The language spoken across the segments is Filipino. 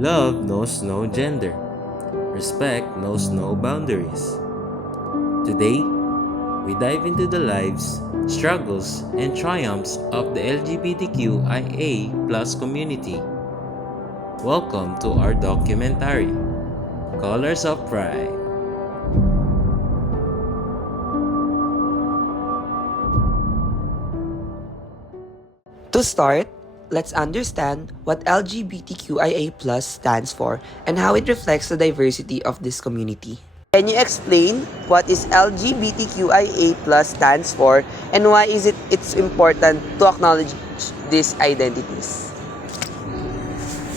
Love knows no gender. Respect knows no boundaries. Today, we dive into the lives, struggles, and triumphs of the LGBTQIA community. Welcome to our documentary, Colors of Pride. To start, let's understand what LGBTQIA stands for and how it reflects the diversity of this community. Can you explain what is LGBTQIA stands for and why is it's important to acknowledge these identities?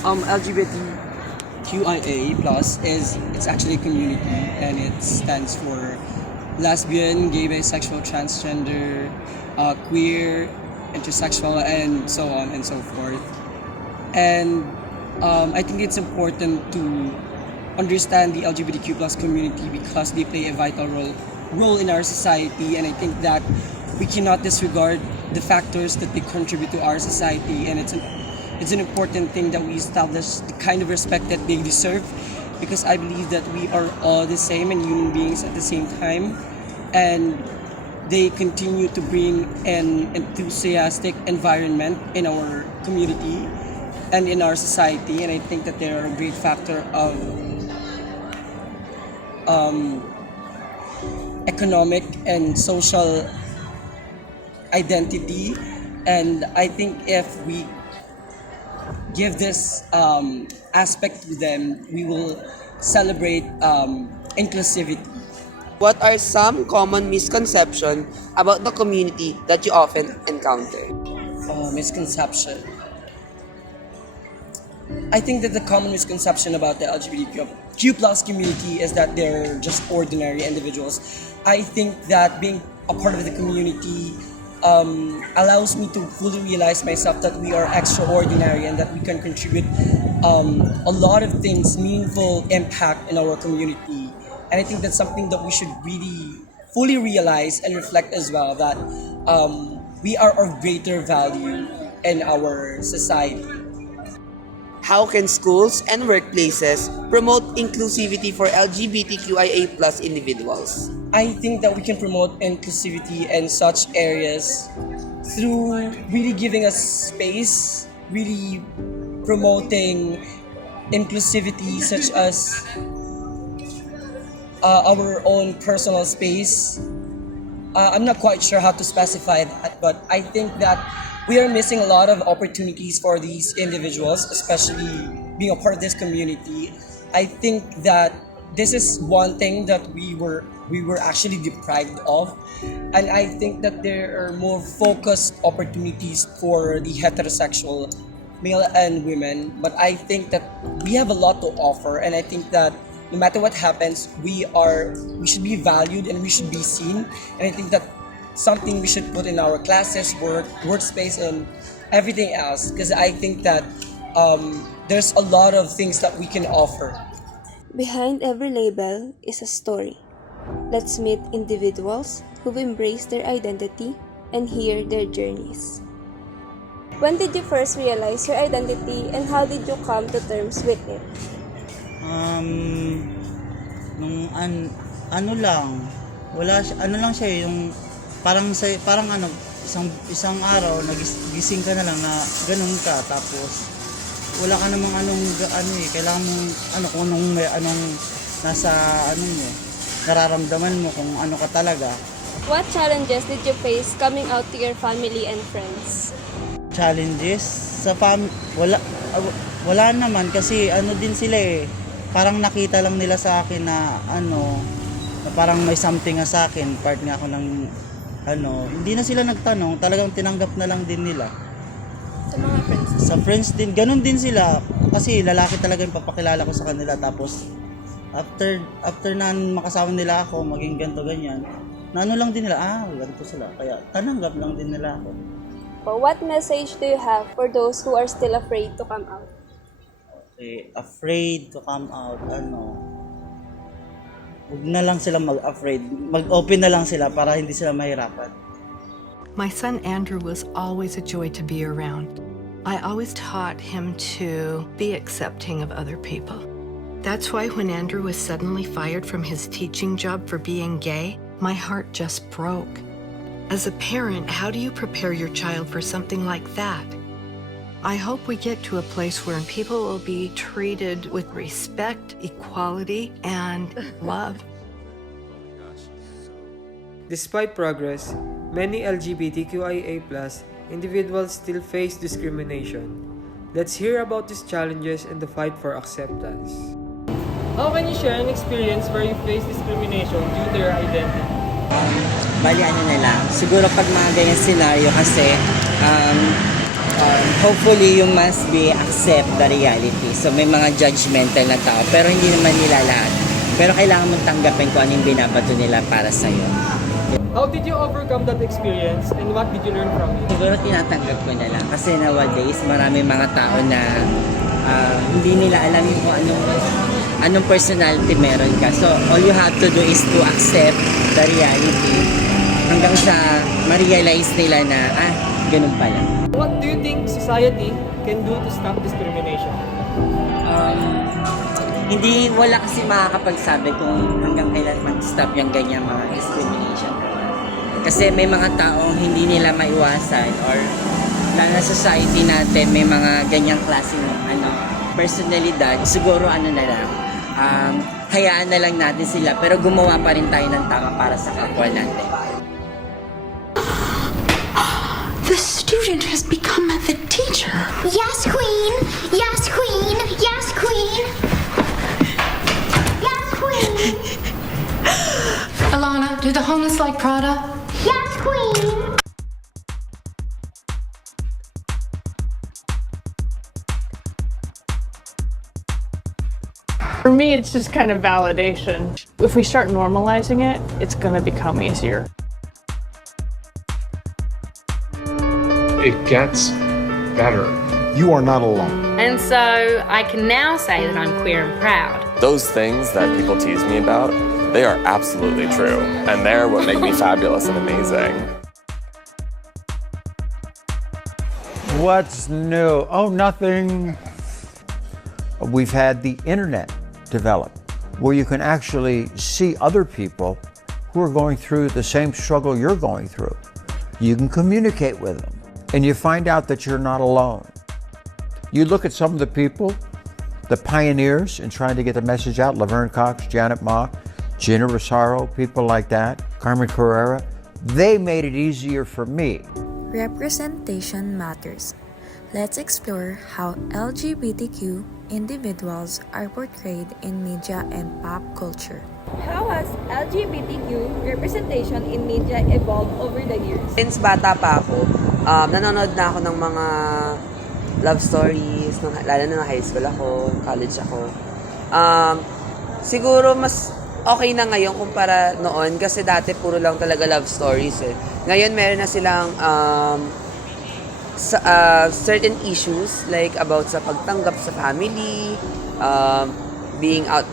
LGBTQIA plus is it's actually a community and it stands for lesbian, gay, bisexual, transgender, queer, intersexual, and so on and so forth. And I think it's important to understand the LGBTQ plus community because they play a vital role in our society, and I think that we cannot disregard the factors that they contribute to our society, and it's an important thing that we establish the kind of respect that they deserve, because I believe that we are all the same and human beings at the same time, and they continue to bring an enthusiastic environment in our community and in our society, and I think that they are a great factor of economic and social identity. And I think if we give this aspect to them, we will celebrate inclusivity. What are some common misconceptions about the community that you often encounter? Misconception. I think that the common misconception about the LGBTQ plus community is that they're just ordinary individuals. I think that being a part of the community allows me to fully realize myself that we are extraordinary and that we can contribute a lot of things, meaningful impact in our community. And I think that's something that we should really fully realize and reflect as well, that we are of greater value in our society. How can schools and workplaces promote inclusivity for LGBTQIA individuals? I think that we can promote inclusivity in such areas through really giving us space, really promoting inclusivity such as our own personal space. I'm not quite sure how to specify that, but I think that we are missing a lot of opportunities for these individuals, especially being a part of this community. I think that this is one thing that we were actually deprived of, and I think that there are more focused opportunities for the heterosexual male and women. But I think that we have a lot to offer, and I think that no matter what happens, we should be valued and we should be seen. And I think that something we should put in our classes, workspace, and everything else, because I think that there's a lot of things that we can offer. Behind every label is a story. Let's meet individuals who've embraced their identity and hear their journeys. When did you first realize your identity and how did you come to terms with it? Ano lang, wala siya, ano lang siya yung parang ano, isang araw nagising ka na lang na ganun ka, tapos wala ka namang kailangan mong kung anong nasa mo, nararamdaman mo kung ano ka talaga. What challenges did you face coming out to your family and friends? Challenges sa wala naman, kasi din sila parang nakita lang nila sa akin na na parang may something nga sa akin, part nga ako ng hindi na sila nagtanong, talagang tinanggap na lang din nila. Sa mga friends? Sa friends din, ganun din sila, kasi lalaki talaga yung papakilala ko sa kanila, tapos after na makasama nila ako, maging ganto ganyan, lang din nila, ganito sila, kaya tananggap lang din nila ako. What message do you have for those who are still afraid to come out? Afraid to come out, huwag na lang sila mag-afraid, mag-open na lang sila para hindi sila mahirapan. My son Andrew was always a joy to be around. I always taught him to be accepting of other people. That's why when Andrew was suddenly fired from his teaching job for being gay, my heart just broke. As a parent, how do you prepare your child for something like that? I hope we get to a place where people will be treated with respect, equality, and love. Despite progress, many LGBTQIA+ individuals still face discrimination. Let's hear about these challenges and the fight for acceptance. How can you share an experience where you face discrimination due to your identity? Bali ano na lang, siguro pag mga ganyan scenario kasi hopefully you must be accept the reality. So may mga judgmental na tao pero hindi naman nila lahat. Pero kailangan mong tanggapin kung anong binabato nila para sa'yo. How did you overcome that experience and what did you learn from it? Siguro tinatanggap ko na lang kasi nowadays marami mga tao na hindi nila alam yung kung anong personality meron ka. So all you have to do is to accept the reality hanggang sa ma-realize nila na ganun pala. What do you think society can do to stop discrimination? Hindi, wala kasi makakapagsabi kung hanggang kailan mag-stop yung ganyan mga discrimination. Kasi may mga taong hindi nila maiwasan or lalo na society natin may mga ganyang klase ng personalidad. Siguro na lang, hayaan na lang natin sila pero gumawa pa rin tayo ng tama para sa kapwa natin. The student has become the teacher. Yes, Queen! Yes, Queen! Yes, Queen! Yes, Queen! Alana, do the homeless like Prada? Yes, Queen! For me, it's just kind of validation. If we start normalizing it, it's going to become easier. It gets better. You are not alone. And so I can now say that I'm queer and proud. Those things that people tease me about, they are absolutely true. And they're what make me fabulous and amazing. What's new? Oh, nothing. We've had the internet develop where you can actually see other people who are going through the same struggle you're going through. You can communicate with them and you find out that you're not alone. You look at some of the people, the pioneers in trying to get the message out, Laverne Cox, Janet Mock, Gina Rosaro, people like that, Carmen Carrera, they made it easier for me. Representation matters. Let's explore how LGBTQ individuals are portrayed in media and pop culture. How has LGBTQ representation in media evolved over the years? Since bata pa ako, nanonood na ako ng mga love stories, lalo na high school ako, college ako. Siguro mas okay na ngayon kumpara noon kasi dati puro lang talaga love stories eh. Ngayon meron na silang certain issues like about sa pagtanggap sa family, being out,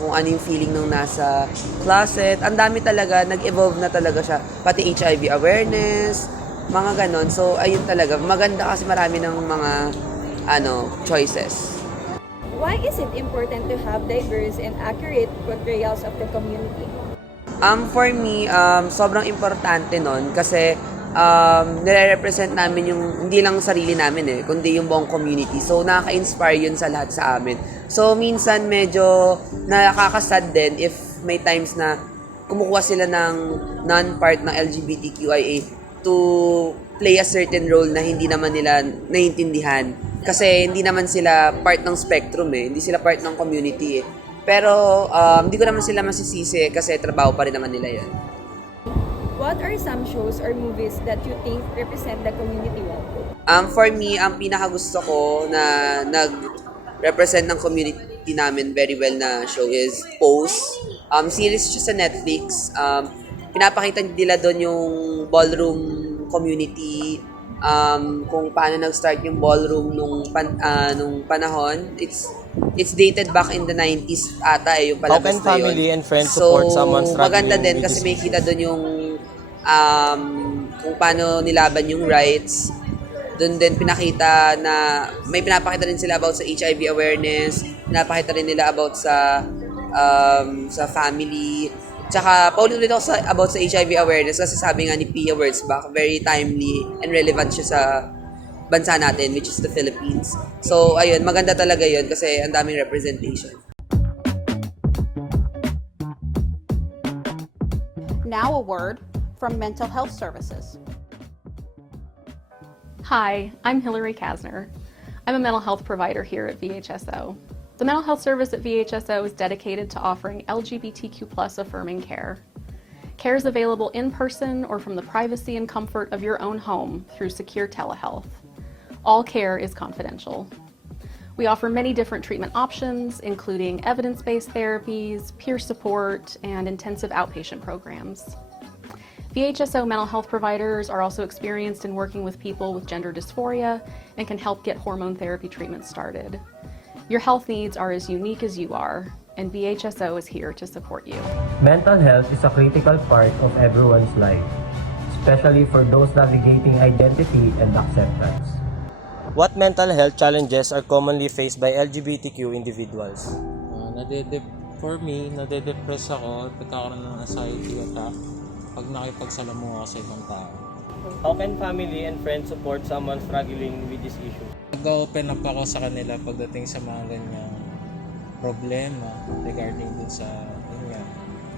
kung ano yung feeling nung nasa closet. Ang dami talaga, nag-evolve na talaga siya. Pati HIV awareness, mga ganon. So, ayun talaga. Maganda kasi marami ng mga, choices. Why is it important to have diverse and accurate portrayals of the community? For me, sobrang importante nun kasi nire-represent namin yung hindi lang sarili namin kundi yung buong community. So nakaka-inspire yun sa lahat sa amin. So minsan medyo nakakasad din if may times na kumukuha sila ng non-part ng LGBTQIA to play a certain role na hindi naman nila naiintindihan. Kasi hindi naman sila part ng spectrum hindi sila part ng community Pero hindi ko naman sila masisisi kasi trabaho pa rin naman nila yan. What are some shows or movies that you think represent the community well? For me, ang pinakagusto ko na nag-represent ng community namin very well na show is Pose. Series siya sa Netflix. Pinapakita nila doon yung ballroom community, kung paano nag-start yung ballroom nung panahon. It's dated back in the 90s ata yung palabas na yun. How can family and friends support someone struggling? Maganda din kasi may kita doon yung kung paano nilaban yung rights Doon din pinakita na may pinapakita din sila about sa HIV awareness, pinapakita rin nila about sa family. Tsaka paulit-ulit ako about sa HIV awareness kasi sabi nga ni Pia Wurzbach, very timely and relevant siya sa bansa natin, which is the Philippines. So ayun, maganda talaga yun kasi ang daming representation. Now a word from Mental Health Services. Hi, I'm Hillary Kasner. I'm a mental health provider here at VHSO. The mental health service at VHSO is dedicated to offering LGBTQ+ affirming care. Care is available in person or from the privacy and comfort of your own home through secure telehealth. All care is confidential. We offer many different treatment options, including evidence-based therapies, peer support, and intensive outpatient programs. VHSO mental health providers are also experienced in working with people with gender dysphoria and can help get hormone therapy treatment started. Your health needs are as unique as you are, and VHSO is here to support you. Mental health is a critical part of everyone's life, especially for those navigating identity and acceptance. What mental health challenges are commonly faced by LGBTQ individuals? For me, nade-depress ako, nagkakaroon ng anxiety attack pag nakipagsalamuha ako sa ibang tao. How can family and friends support someone struggling with this issue? Nag-open up ako sa kanila pagdating sa mga ganyang problema regarding dun sa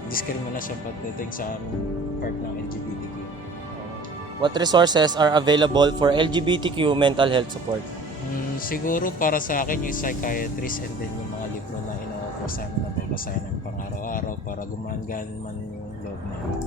discrimination pagdating sa part ng LGBTQ. What resources are available for LGBTQ mental health support? Siguro para sa akin yung psychiatrist and then yung mga libro na ino-offer sa amin na babasahin ng pang-araw-araw para gumaan-gaan man yung loob namin.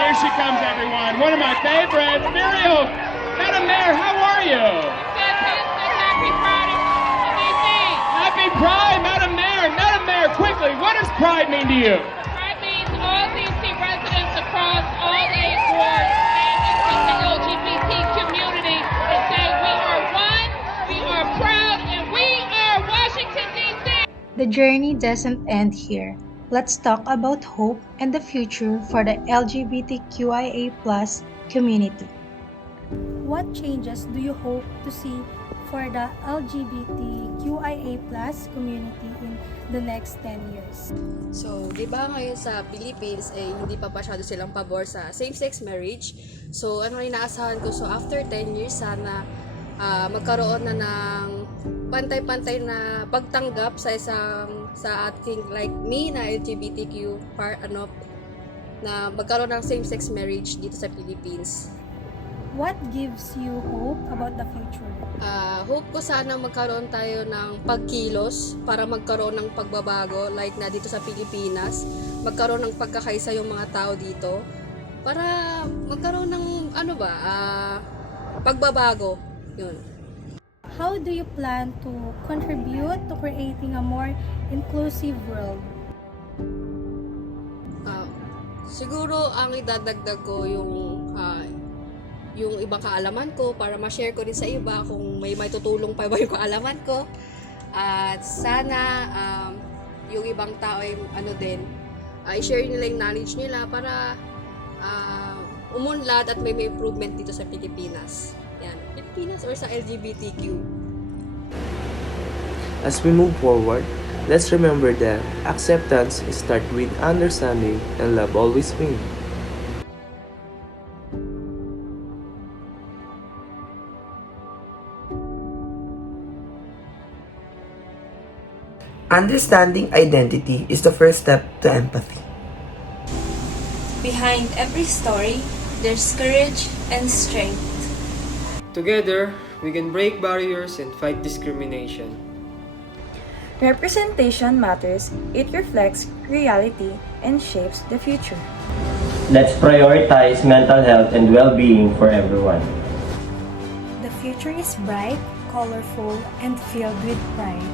Here she comes, everyone. One of my favorites, Muriel. Madam Mayor, how are you? Happy Pride, Happy Pride, Madam Mayor. Madam Mayor, quickly, what does Pride mean to you? Pride means all DC residents across all age wards and the LGBT community and say we are one, we are proud, and we are Washington, D.C. The journey doesn't end here. Let's talk about hope and the future for the LGBTQIA+ community. What changes do you hope to see for the LGBTQIA+ community in the next 10 years? So, di ba ngayon sa Philippines, hindi pa masyado silang pabor sa same-sex marriage. So, ano yung inaasahan ko? So, after 10 years, sana magkaroon na ng pantay-pantay na pagtanggap sa ating like me na LGBTQ na magkaroon ng same-sex marriage dito sa Philippines. What gives you hope about the future? Hope ko sana magkaroon tayo ng pagkilos para magkaroon ng pagbabago like na dito sa Pilipinas, magkaroon ng pagkakaisa yung mga tao dito para magkaroon ng pagbabago. Yun. How do you plan to contribute to creating a more inclusive world? Siguro ang idadagdag ko yung ibang kaalaman ko para ma-share ko rin sa iba kung may tutulong pa ba yung kaalaman ko. At sana yung ibang tao ay i-share nila yung knowledge nila para umunlad at may improvement dito sa Pilipinas. Yan, Pilipinas or sa LGBTQ. As we move forward, let's remember that acceptance starts with understanding and love always wins. Understanding identity is the first step to empathy. Behind every story, there's courage and strength. Together, we can break barriers and fight discrimination. Representation matters. It reflects reality and shapes the future. Let's prioritize mental health and well-being for everyone. The future is bright, colorful, and filled with pride.